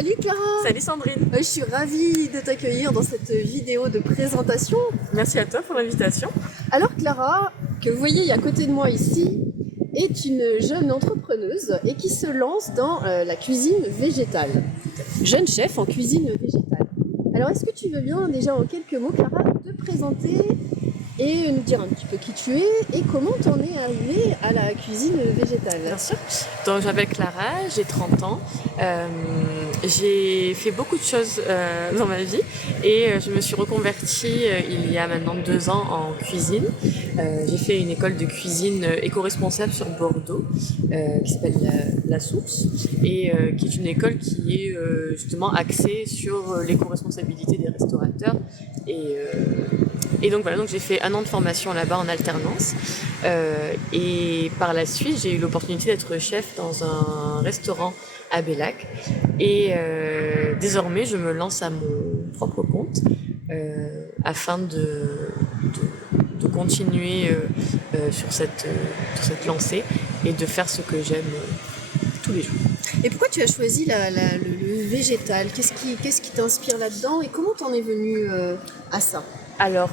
Salut Clara. Salut Sandrine. Je suis ravie de t'accueillir dans cette vidéo de présentation. Merci à toi pour l'invitation. Alors Clara, que vous voyez à côté de moi ici, est une jeune entrepreneuse et qui se lance dans la cuisine végétale. Jeune chef en cuisine végétale. Alors est-ce que tu veux bien déjà en quelques mots Clara te présenter et nous dire un petit peu qui tu es et comment t'en es arrivée à la cuisine végétale? Bien sûr. Donc, je m'appelle Clara, j'ai 30 ans. J'ai fait beaucoup de choses dans ma vie et je me suis reconvertie il y a maintenant 2 ans en cuisine. J'ai fait une école de cuisine éco-responsable sur Bordeaux qui s'appelle la Source et qui est une école qui est justement axée sur l'éco-responsabilité des restaurateurs et donc voilà, donc j'ai fait 1 an de formation là-bas en alternance et par la suite j'ai eu l'opportunité d'être chef dans un restaurant à Bellac et désormais je me lance à mon propre compte afin de continuer sur cette lancée et de faire ce que j'aime tous les jours. Et pourquoi tu as choisi le végétal? Qu'est-ce qui t'inspire là-dedans et comment t'en es venue à ça? Alors,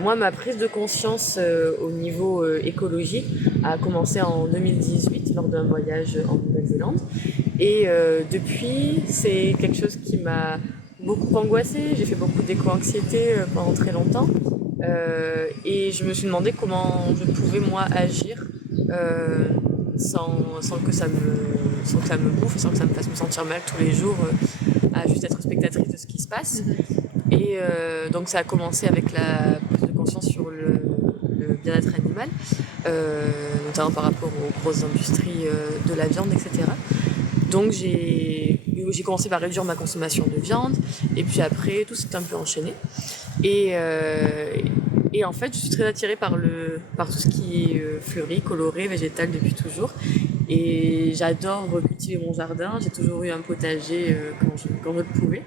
moi, ma prise de conscience au niveau écologique a commencé en 2018 lors d'un voyage en Nouvelle-Zélande. Et depuis, c'est quelque chose qui m'a beaucoup angoissée. J'ai fait beaucoup d'éco-anxiété pendant très longtemps. Et je me suis demandé comment je pouvais, moi, agir sans que ça me bouffe, sans que ça me fasse me sentir mal tous les jours à juste être spectatrice de ce qui se passe. Et donc ça a commencé avec la prise de conscience sur le bien-être animal, notamment par rapport aux grosses industries de la viande, etc. Donc j'ai commencé par réduire ma consommation de viande, et puis après tout s'est un peu enchaîné. Et en fait, je suis très attirée par tout ce qui est fleuri, coloré, végétal depuis toujours. Et j'adore cultiver mon jardin. J'ai toujours eu un potager quand je le pouvais.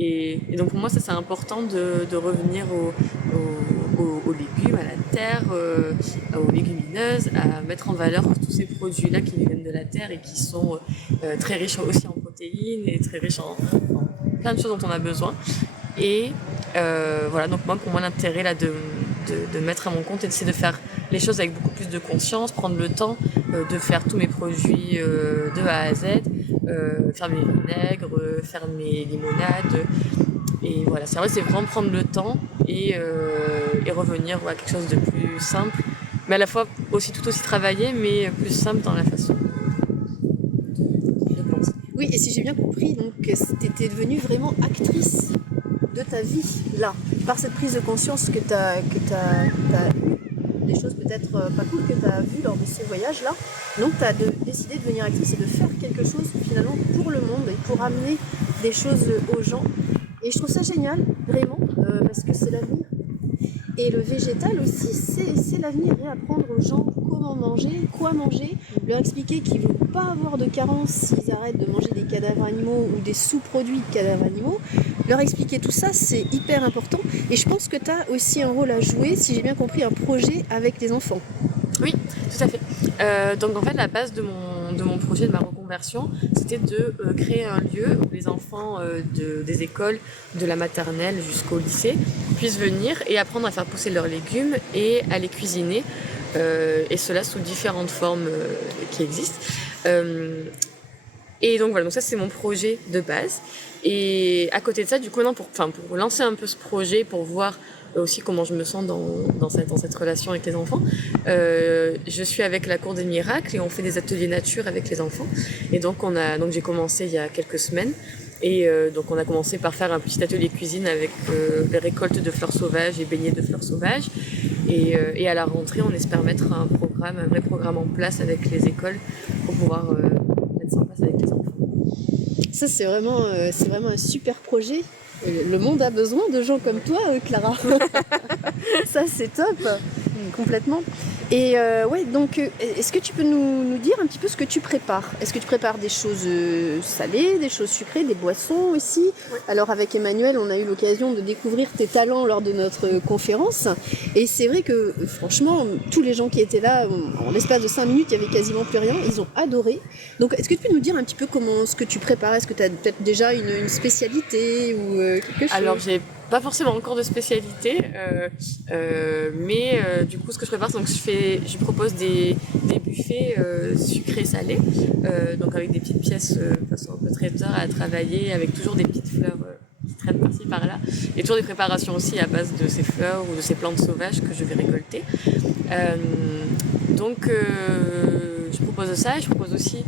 Et donc pour moi, ça c'est important de revenir aux légumes, à la terre, aux légumineuses, à mettre en valeur tous ces produits-là qui viennent de la terre et qui sont très riches aussi en protéines et très riches en plein de choses dont on a besoin. Et voilà, donc pour moi l'intérêt là de mettre à mon compte, c'est de faire les choses avec beaucoup plus de conscience, prendre le temps de faire tous mes produits de A à Z, faire mes vinaigres, faire mes limonades. Et voilà, c'est vraiment prendre le temps et revenir à quelque chose de plus simple, mais à la fois tout aussi travaillé, mais plus simple dans la façon de penser. Oui, et si j'ai bien compris, donc tu étais devenue vraiment actrice de ta vie, là, par cette prise de conscience que tu as eue, des choses peut-être pas cool que tu as vues lors de ces voyages-là. Donc tu as décidé de devenir actrice et de faire quelque chose finalement pour le monde et pour amener des choses aux gens. Et je trouve ça génial, vraiment, parce que c'est l'avenir. Et le végétal aussi, c'est l'avenir. Réapprendre aux gens comment manger, quoi manger, leur expliquer qu'ils ne vont pas avoir de carence s'ils arrêtent de manger des cadavres animaux ou des sous-produits de cadavres animaux. Leur expliquer tout ça, c'est hyper important. Et je pense que tu as aussi un rôle à jouer, si j'ai bien compris, un projet avec les enfants. Oui, tout à fait. Donc en fait, la base de mon projet, de ma reconversion, c'était de créer un lieu où les enfants des écoles, de la maternelle jusqu'au lycée, puissent venir et apprendre à faire pousser leurs légumes et à les cuisiner, et cela sous différentes formes qui existent. Et donc voilà, donc ça c'est mon projet de base. Et à côté de ça, du coup, pour lancer un peu ce projet, pour voir aussi comment je me sens dans cette relation avec les enfants, je suis avec la Cour des Miracles et on fait des ateliers nature avec les enfants. Et donc j'ai commencé il y a quelques semaines. Et donc on a commencé par faire un petit atelier cuisine avec les récoltes de fleurs sauvages et beignets de fleurs sauvages. Et à la rentrée, on espère mettre un vrai programme en place avec les écoles pour pouvoir mettre ça en place avec les enfants. Ça, c'est vraiment un super projet. Le monde a besoin de gens comme toi, Clara. Ça, c'est top. Complètement. Et ouais, donc est-ce que tu peux nous dire un petit peu ce que tu prépares? Est-ce que tu prépares des choses salées, des choses sucrées, des boissons aussi? Oui. Alors avec Emmanuel, on a eu l'occasion de découvrir tes talents lors de notre conférence. Et c'est vrai que franchement, tous les gens qui étaient là, en l'espace de 5 minutes, il n'y avait quasiment plus rien. Ils ont adoré. Donc est-ce que tu peux nous dire un petit peu comment ce que tu prépares? Est-ce que tu as peut-être déjà une spécialité ou quelque chose? Alors, j'ai pas forcément encore de spécialité, mais du coup, ce que je prépare, c'est donc je propose des buffets sucrés salés, donc avec des petites pièces façon un peu traiteur à travailler, avec toujours des petites fleurs qui traînent par-ci par-là, et toujours des préparations aussi à base de ces fleurs ou de ces plantes sauvages que je vais récolter. Donc, je propose ça, et je propose aussi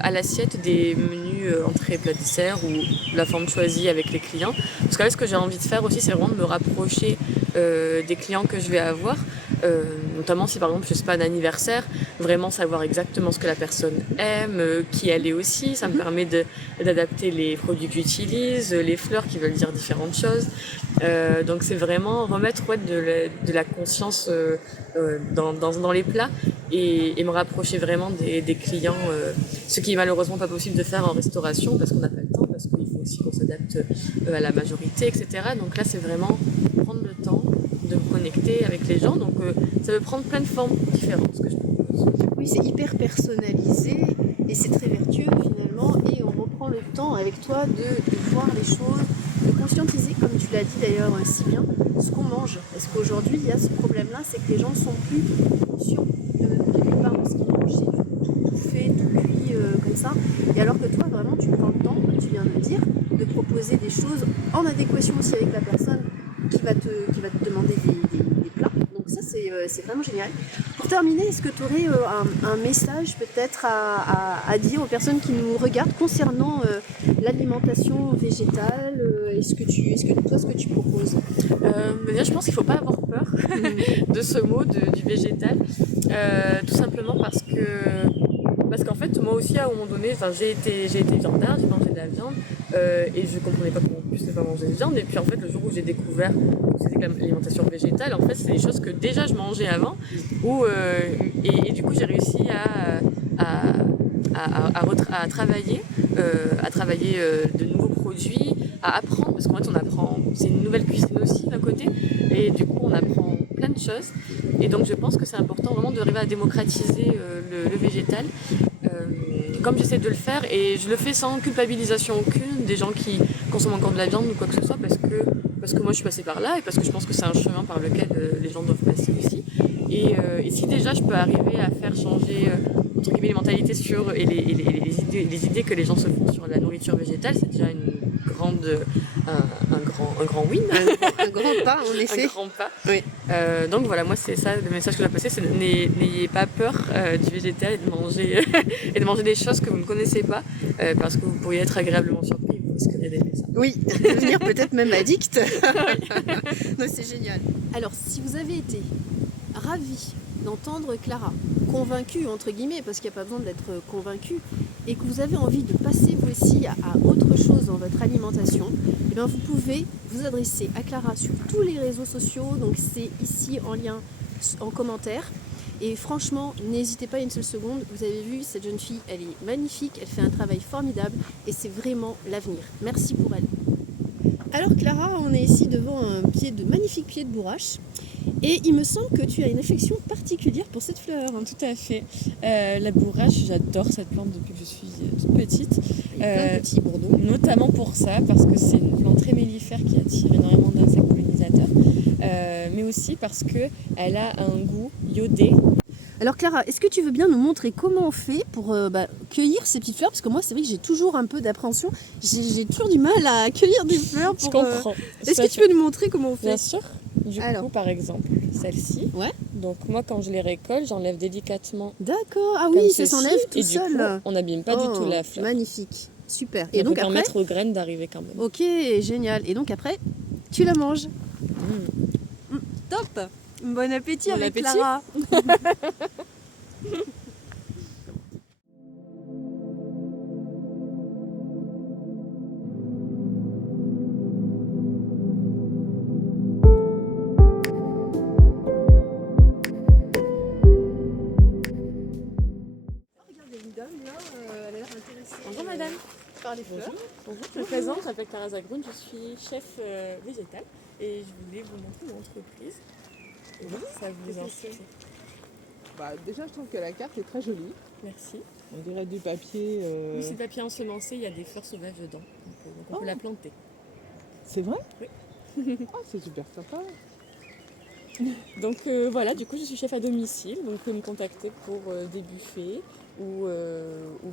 à l'assiette des menus entrée, plat, dessert ou la forme choisie avec les clients. Parce que là, ce que j'ai envie de faire aussi, c'est vraiment de me rapprocher des clients que je vais avoir. Notamment si par exemple, je sais pas, un anniversaire, vraiment savoir exactement ce que la personne aime, qui elle est aussi. Ça me permet d'adapter les produits qu'ils utilisent, les fleurs qui veulent dire différentes choses. Donc c'est vraiment remettre de la conscience dans les plats et me rapprocher vraiment des clients, ce qui est malheureusement pas possible de faire en restauration parce qu'on n'a pas le temps, parce qu'il faut aussi qu'on s'adapte à la majorité, etc. Donc là c'est vraiment prendre le temps de me connecter avec les gens, donc ça peut prendre plein de formes différentes ce que je propose. Oui, c'est hyper personnalisé et c'est très vertueux finalement, et on reprend le temps avec toi de voir les choses, de conscientiser, comme tu l'as dit d'ailleurs si bien, ce qu'on mange. Parce qu'aujourd'hui il y a ce problème-là, c'est que les gens ne sont plus conscients de la plupart de ce qu'ils mangent, c'est tout fait, tout cuit comme ça. Et alors que toi vraiment tu prends le temps, comme tu viens de le dire, de proposer des choses en adéquation aussi avec la personne qui va te demander des plats. Donc ça c'est vraiment génial. Pour terminer, est-ce que tu aurais un message peut-être à dire aux personnes qui nous regardent concernant l'alimentation végétale? Est-ce que toi, ce que tu proposes? Déjà, je pense qu'il ne faut pas avoir peur de ce mot du végétal, tout simplement parce qu'en fait, moi aussi, à un moment donné, j'ai été viandarde, j'ai mangé de la viande, et je comprenais pas comment on puisse ne pas manger de viande. Et puis en fait, le jour où j'ai découvert que c'était que l'alimentation végétale, en fait, c'est des choses que déjà je mangeais avant, et du coup, j'ai réussi à travailler, de nouveaux produits, à apprendre, parce qu'en fait, on apprend, c'est une nouvelle cuisine aussi d'un côté, et du coup, on apprend plein de choses. Et donc, je pense que c'est important vraiment d'arriver à démocratiser le végétal. Comme j'essaie de le faire, et je le fais sans culpabilisation aucune des gens qui consomment encore de la viande ou quoi que ce soit, parce que moi je suis passée par là et parce que je pense que c'est un chemin par lequel les gens doivent passer aussi. Et si déjà je peux arriver à faire changer entre guillemets les mentalités sur et les idées que les gens se font sur la nourriture végétale, c'est déjà un grand win. Un grand pas, en effet. Un grand pas. Oui. Donc voilà, moi c'est ça le message que je dois passer, c'est n'ayez pas peur du végétal et de manger et de manger des choses que vous ne connaissez pas, parce que vous pourriez être agréablement surpris, vous risqueriez d'aimer ça. Oui, devenir peut-être même addict. Non, c'est génial. Alors, si vous avez été ravis d'entendre Clara, convaincue entre guillemets, parce qu'il n'y a pas besoin d'être convaincue, et que vous avez envie de passer vous aussi à autre chose dans votre alimentation, eh bien vous pouvez vous adresser à Clara sur tous les réseaux sociaux, donc c'est ici en lien en commentaire. Et franchement, n'hésitez pas une seule seconde, vous avez vu, cette jeune fille, elle est magnifique, elle fait un travail formidable et c'est vraiment l'avenir. Merci pour elle. Alors Clara, on est ici devant un magnifique pied de bourrache. Et il me semble que tu as une affection particulière pour cette fleur. Tout à fait. La bourrache, j'adore cette plante depuis que je suis toute petite. Plein de petits bourdons. Notamment pour ça, parce que c'est une plante très mellifère qui attire énormément d'insectes pollinisateurs. Mais aussi parce qu'elle a un goût iodé. Alors Clara, est-ce que tu veux bien nous montrer comment on fait pour cueillir ces petites fleurs? Parce que moi, c'est vrai que j'ai toujours un peu d'appréhension. J'ai toujours du mal à cueillir des fleurs. Je comprends. Est-ce que tu peux nous montrer comment on fait? Bien sûr. Du coup, par exemple, celle-ci. Ouais. Donc moi, quand je les récolte, j'enlève délicatement. D'accord. Ah oui, ça s'enlève tout et seul. Du coup, on n'abîme pas du tout la fleur. Magnifique. Super. Et donc peut permettre aux graines d'arriver quand même. Ok, génial. Et donc après, tu la manges. Top. Bon appétit avec Clara. Fleur. Bonjour, je me présente, je m'appelle Clara Zagroun, je suis chef végétal et je voulais vous montrer mon entreprise. Et voir si ça vous qu'est-ce que inspire. Bah, déjà, je trouve que la carte est très jolie. Merci. On dirait du papier. Oui, c'est papier ensemencé, il y a des fleurs sauvages dedans. Donc on peut la planter. C'est vrai? Oui. Oh, c'est super sympa. Donc voilà, du coup je suis chef à domicile, donc vous pouvez me contacter pour des buffets ou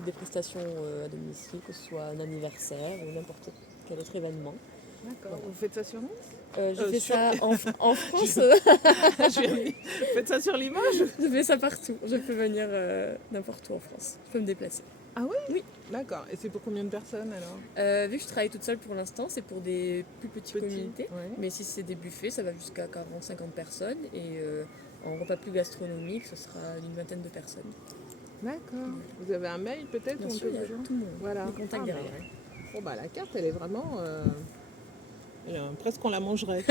des prestations à domicile, que ce soit un anniversaire ou n'importe quel autre événement. D'accord. Voilà. Vous faites ça sur Nice? Je fais sur- ça en France, Vous faites ça sur Limoges? je fais ça partout. Je peux venir n'importe où en France, je peux me déplacer. Ah oui? Oui. D'accord. Et c'est pour combien de personnes alors? Vu que je travaille toute seule pour l'instant, c'est pour des plus petites communautés. Ouais. Mais si c'est des buffets, ça va jusqu'à 40-50 personnes. Et en repas plus gastronomique, ce sera une vingtaine de personnes. D'accord. Vous avez un mail peut-être? Bien où on sûr, peut il y a vous joindre? tout le monde. Voilà. Le contact Ah, derrière. bah, bon, bah, la carte, elle est vraiment. Presque on la mangerait.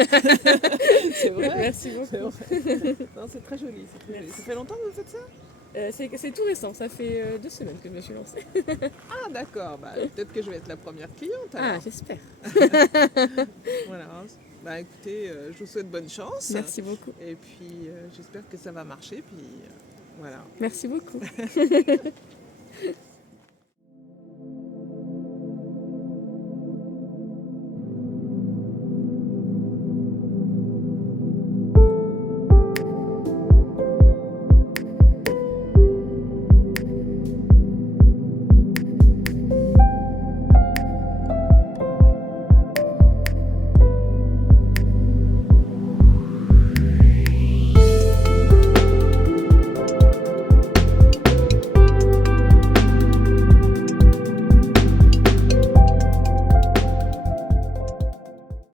C'est vrai? Merci beaucoup. C'est vrai. Non, c'est très joli. C'est très joli. Merci. Ça fait longtemps que vous faites ça? C'est tout récent, ça fait 2 semaines que je me suis lancée. Ah, d'accord. Bah, peut-être que je vais être la première cliente. Ah, Alors. j'espère. Voilà. Bah, écoutez, je vous souhaite bonne chance. Merci beaucoup. Et puis, j'espère que ça va marcher. Puis, voilà. Merci beaucoup.